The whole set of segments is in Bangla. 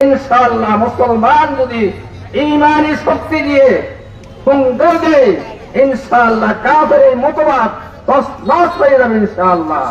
ইনশাআল্লাহ মুসলমান যদি ঈমানি শক্তি দিয়ে সুন্দর দেয়, ইনশাআল্লাহ কাফের এই মতবাদ তছনছ হয়ে যাবে ইনশাআল্লাহ।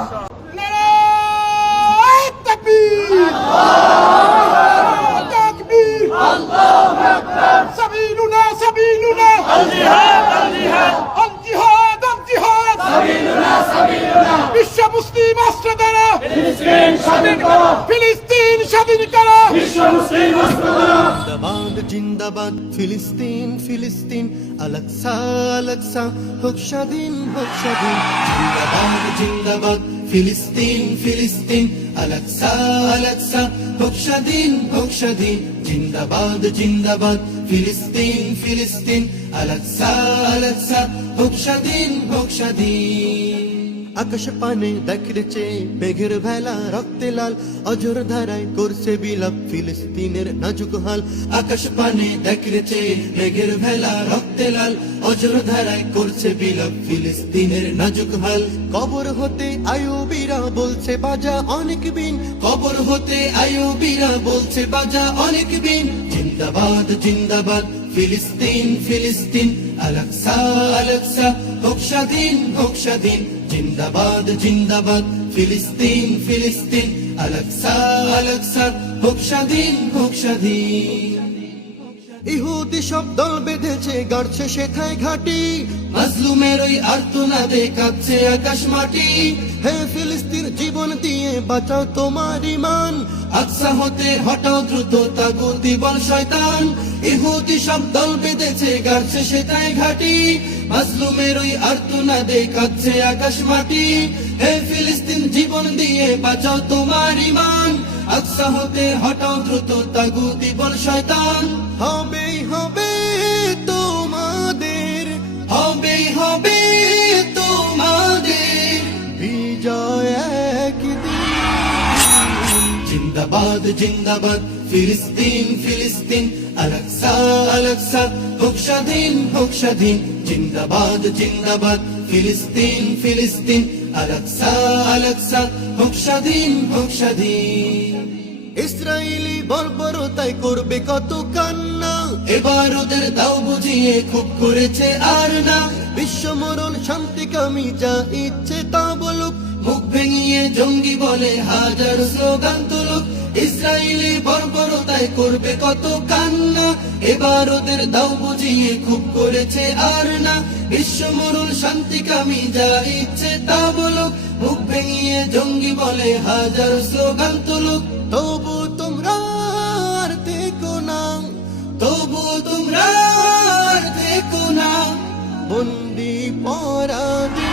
নারায়ে তাকবীর, আল্লাহু তাকবীর, আল্লাহু আকবার। সাবিলুনা সাবিলুনা আল জিহাদ আল জিহাদ আল জিহাদ আল জিহাদ। সাবিলুনা সাবিলুনা বিশ্ব মুসলিম রাষ্ট্র দ্বারা ফিলিস্তিন স্বাধীন করো, ফিলিস্তিন স্বাধীন করো, বিশ্ব মুসলিম রাষ্ট্র দ্বারা। জিন্দাবাদ জিন্দাবাদ ফিলিস্তিন ফিলিস্তিন আলাকসা আলাকসা হোক স্বাধীন হোক স্বাধীন। জিন্দাবাদ জিন্দাবাদ ফিলিস্তিন ফিলিস্তিন আলাকসা আলাকসা হোক স্বাধীন হোক স্বাধীন। জিন্দাবাদ জিন্দাবাদ ফিলিস্তিন ফিলিস্তিন আলাকসা আলাকসা হোক স্বাধীন হোক স্বাধীন। আকাশ পানে দেখেছে মেঘের ভেলা রক্তে লাল, অজর ধারায় করছে বিলাপ ফিলিস্তিনের নাজুক হাল। আকাশ পানে দেখেছে মেঘের ভেলা রক্তে লাল, অজর ধারায় করছে বিলাপ ফিলিস্তিনের নাজুক হাল। কবর হতে আইয়ুবীরা বলছে বাজা অনেক বিন, কবর হতে আইয়ুবীরা বলছে বাজা অনেক বিন। জিন্দাবাদ জিন্দাবাদ ফিলিস্তিন ফিলিস্তিন আলাকসা আলাকসা হোক স্বাধীন হোক স্বাধীন। জিন্দাবাদ জিন্দাবাদ ফিলিস্তিন ফিলিস্তিন আলাকসা আলাকসা হোক স্বাধীন হোক স্বাধীন। ইহুদি সব দল বেঁধেছে গাড়ছে সেথায় ঘাটি, মাজলুমের ওই আর্তনাদে কাঁপছে আকাশ মাটি। হে ফিলিস্তিন জীবন দিয়ে বাঁচাও তোমার ঈমান, আকসা হতে হটাও দ্রুত তাগুতি বল শয়তান। ইহুদি সব দল বেঁধেছে গাড়ছে সেথায় ঘাটি, মাজলুমের ওই আর্তনাদে কাঁপছে আকাশ মাটি। হে ফিলিস্তিন জীবন দিয়ে বাঁচাও তোমার ঈমান, আকসা হতে হটাও দ্রুত তাগুতি বল শয়তান। হবেই হবে তোমাদের, হবেই হবে তোমাদের বিজয় একদিন। জিন্দাবাদ জিন্দাবাদ ফিলিস্তিন ফিলিস্তিন আলাকসা আলাকসা হোক স্বাধীন হোক স্বাধীন। জিন্দাবাদ জিন্দাবাদ ফিলিস্তিন ফিলিস্তিন আলাকসা আলাকসা হোক স্বাধীন হোক স্বাধীন। ইসরায়েলি বর্বরতায় করবে কত কান্না, এবার ওদের দাও বুঝিয়ে খুব করেছে আর না। বিশ্বমরণ শান্তিকামী যা ইচ্ছে তা বলুক, মুখ ভেঙিয়ে জঙ্গি বলে হাজার স্লোগান তুলুক। ইসরায়েলি বর্বরতায় করবে কত কান্না, এবার ওদের দাও বুঝিয়ে খুব করেছে আর না। বিশ্বমরণ শান্তিকামী যা ইচ্ছে তা বলুক, মুখ ভেঙিয়ে জঙ্গি বলে হাজার স্লোগান তুলুক। তবু তোমরা আর থেকো না, তবু তোমরা আর থেকো না বন্দি পরাধীন।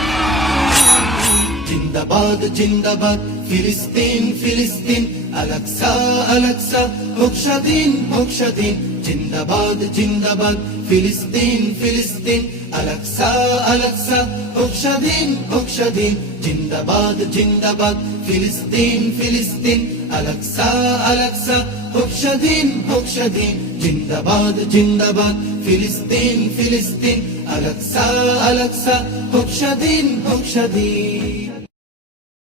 জিন্দাবাদ জিন্দাবাদ ফিলিস্তিন ফিলিস্তিন আলাকসা আলাকসা হোক স্বাধীন হোক স্বাধীন। জিন্দাবাদ জিন্দাবাদ ফিলিস্তিন ফিলিস্তিন আলাকসা আলাকসা হোক স্বাধীন হোক স্বাধীন। জিন্দাবাদ জিন্দাবাদ ফিলিস্তিন ফিলিস্তিন আলাকসা আলাকসা হোক স্বাধীন হোক স্বাধীন। জিন্দাবাদ জিন্দাবাদ ফিলিস্তিন ফিলিস্তিন আলাকসা আলাকসা হোক স্বাধীন হোক স্বাধীন।